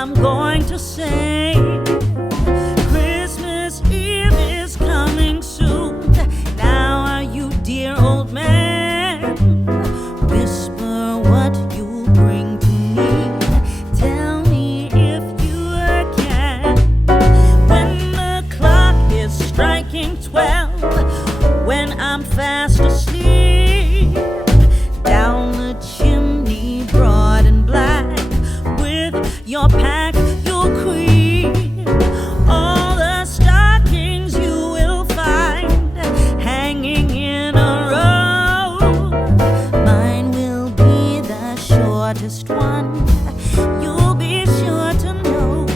I'm going to say Christmas Eve is coming soon. Now are you, dear old man? Whisper what you bring to me. Tell me if you can. When the clock is striking 12, when I'm fast asleep, down the chimney broad and black, with your pack you'll creep. All the stockings you will find hanging in a row. Mine will be the shortest one, you'll be sure to know.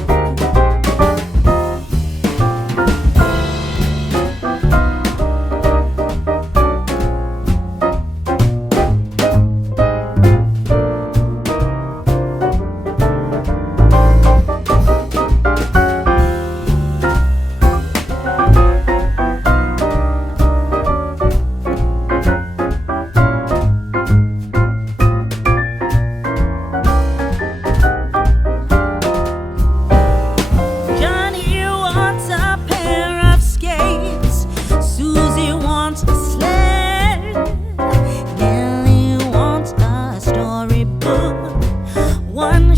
Johnny wants a pair of skates, Susie wants a sled, Nellie wants a storybook, one